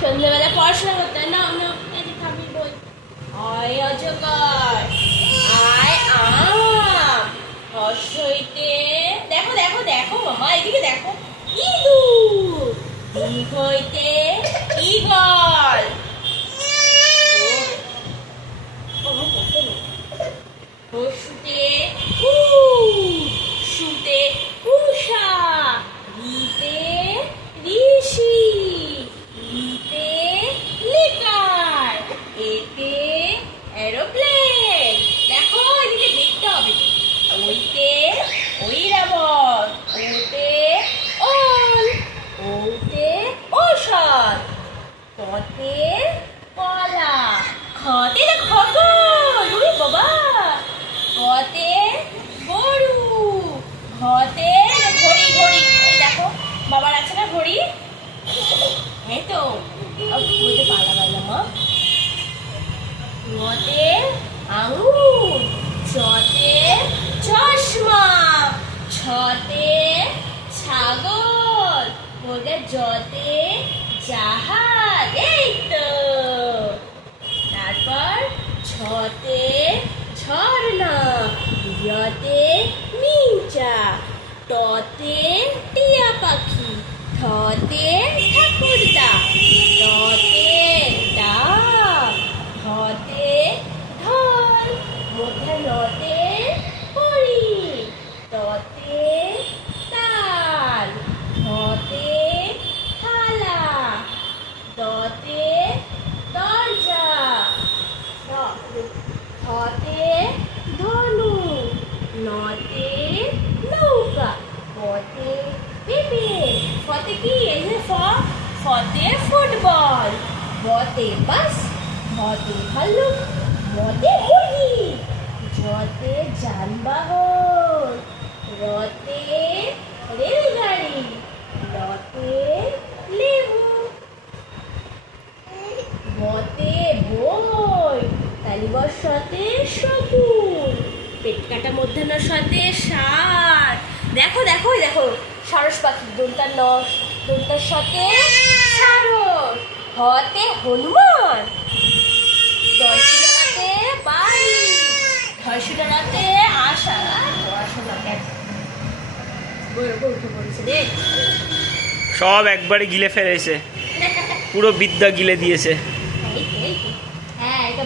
সন্ধ্যেবেলা পড়াশোনা করতে হয় না না এই যে খাবি বই আয় অজগর আয় আম হর্ষইতে দেখো দেখো দেখো মামা এদিকে দেখো ইঁদুর দীর্ঘ হইতে ঈগল হর্ষুতে শুতে উষা রিতে ঋষি লিতে লিকার এতে এরোপ্লেন দেখো এদিকে দেখতে হবে ওইতে ঐরাবত ওতে ওল ওতে ঔষধ কতে কলা খতে খগর ওরে বাবা গতে গরু ঘতে ঘড়ি ঘড়ি এই দেখো বাবার আছে না ঘড়ি এই তো বলতে পারলাম মা গতে আঙুর চতে চশমা ছতে ছাগল বলতে জতে জাহাজ এই তো তারপর ছতে ঝর্ণা ইয়তে নিচা টতে টিয়া পাখি থতে ঠাকুরদা ততে ডাব ধতে ঢল মধ্যে নতে পরি ততে তাল ধতে থালা দতে দরজা হতে ধনু নতে নৌকা পতে পেঁপে ফতে কি এই যে ফতে ফুটবল বতে বাস ভতে ভাল্লুক মতে মুরগি জতে যানবাহন রতে রেলগাড়ি লতে লেবু বতে বই তালিবর্ষতে সবুজ পেট কাটা মধ্যাহ্নের সাথে সার দেখো দেখো দেখো সারস পাখি দন্তার দন্তার সাথে সারস হতে হনুমান দর্শনাতে বাড়ি ধর্ষণাতে আশা পড়াশোনা উঠে পড়েছে দেখ সব একবারে গিলে ফেলেছে পুরো বিদ্যা গিলে দিয়েছে হ্যাঁ এটা